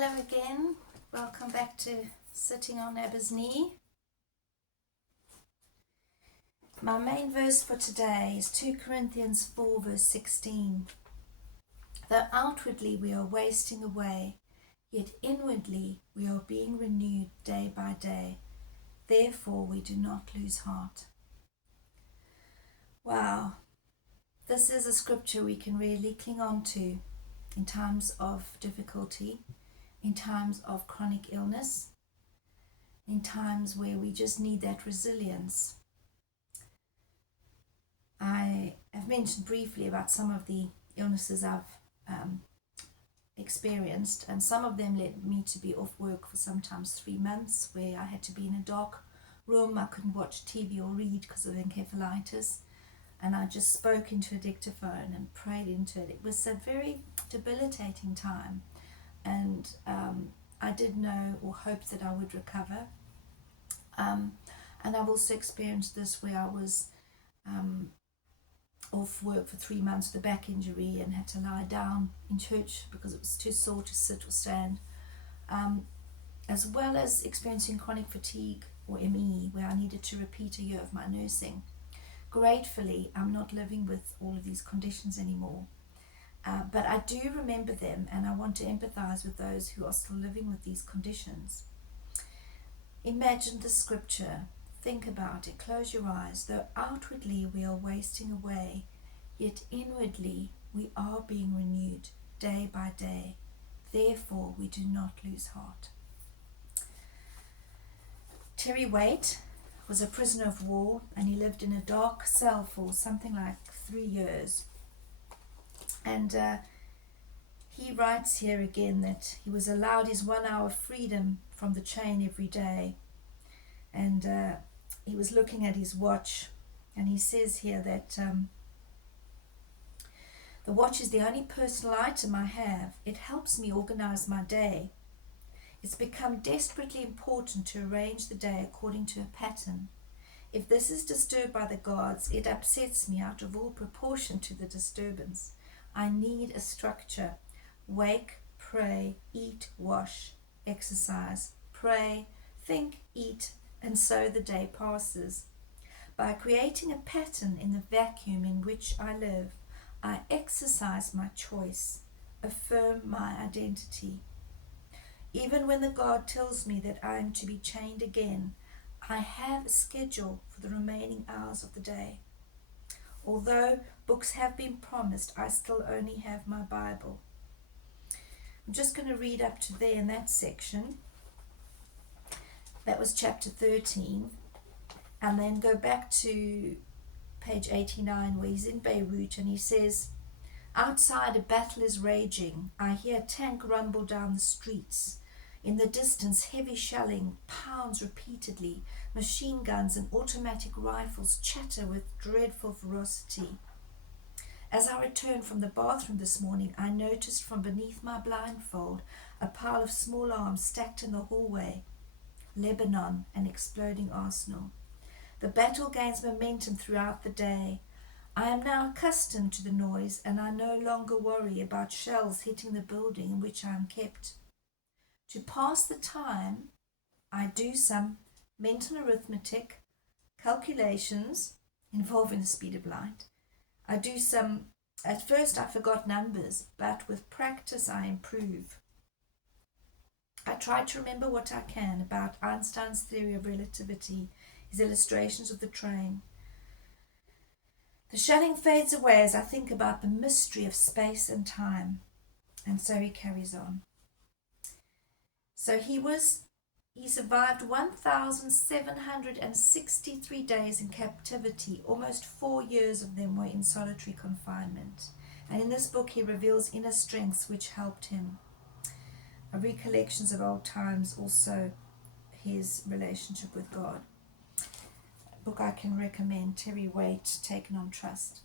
Hello again. Welcome back to Sitting on Abba's Knee. My main verse for today is 2 Corinthians 4 verse 16. Though outwardly we are wasting away, yet inwardly we are being renewed day by day. Therefore we do not lose heart. Wow. This is a scripture we can really cling on to in times of difficulty, in times of chronic illness, in times where we just need that resilience. I have mentioned briefly about some of the illnesses I've experienced, and some of them led me to be off work for sometimes 3 months, where I had to be in a dark room. I couldn't watch TV or read because of encephalitis, and I just spoke into a dictaphone and prayed into it. It was a very debilitating time, and I did know or hoped that I would recover. And I've also experienced this where I was off work for 3 months with a back injury and had to lie down in church because it was too sore to sit or stand, as well as experiencing chronic fatigue or ME, where I needed to repeat a year of my nursing. Gratefully, I'm not living with all of these conditions anymore. But I do remember them, and I want to empathize with those who are still living with these conditions. Imagine the scripture. Think about it. Close your eyes. Though outwardly we are wasting away, yet inwardly we are being renewed day by day. Therefore we do not lose heart. Terry Waite was a prisoner of war, and he lived in a dark cell for something like 3 years. And he writes here again that he was allowed his 1 hour freedom from the chain every day. And he was looking at his watch, and he says here that the watch is the only personal item I have. It helps me organize my day. It's become desperately important to arrange the day according to a pattern. If this is disturbed by the gods, it upsets me out of all proportion to the disturbance. I need a structure. Wake, pray, eat, wash, exercise, pray, think, eat, and so the day passes. By creating a pattern in the vacuum in which I live, I exercise my choice, affirm my identity. Even when the God tells me that I am to be chained again, I have a schedule for the remaining hours of the day. Although books have been promised, I still only have my Bible. I'm just going to read up to there in that section. That was chapter 13. And then go back to page 89 where he's in Beirut, and he says, outside a battle is raging. I hear a tank rumble down the streets. In the distance, heavy shelling pounds repeatedly. Machine guns and automatic rifles chatter with dreadful ferocity. As I returned from the bathroom this morning, I noticed from beneath my blindfold a pile of small arms stacked in the hallway. Lebanon, an exploding arsenal. The battle gains momentum throughout the day. I am now accustomed to the noise, and I no longer worry about shells hitting the building in which I am kept. To pass the time, I do some mental arithmetic, calculations involving the speed of light. At first I forgot numbers, but with practice I improve. I try to remember what I can about Einstein's theory of relativity, his illustrations of the train. The shelling fades away as I think about the mystery of space and time. And so he carries on. So he survived 1,763 days in captivity. Almost 4 years of them were in solitary confinement. And in this book he reveals inner strengths which helped him. Recollections of old times, also his relationship with God. A book I can recommend, Terry Waite, Taken on Trust.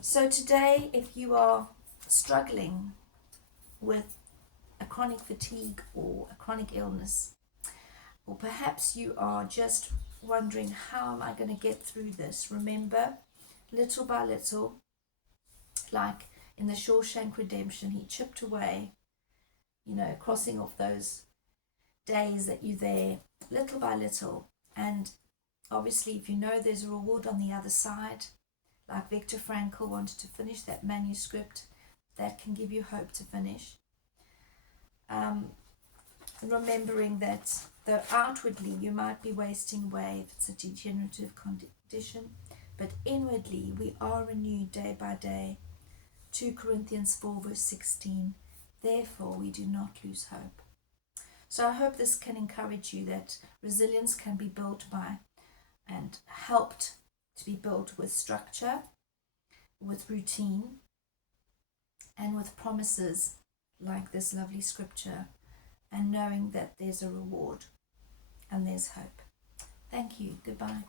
So today, if you are struggling with a chronic fatigue or a chronic illness, or perhaps you are just wondering, how am I going to get through this? Remember, little by little, like in the Shawshank Redemption, he chipped away crossing off those days that you're there little by little. And obviously, if you know there's a reward on the other side, like Viktor Frankl wanted to finish that manuscript, that can give you hope to finish. And remembering that though outwardly you might be wasting away if it's a degenerative condition, but inwardly we are renewed day by day. 2 Corinthians 4 verse 16. Therefore we do not lose hope. So I hope this can encourage you that resilience can be built by and helped to be built with structure, with routine, and with promises like this lovely scripture, and knowing that there's a reward and there's hope. Thank you. Goodbye.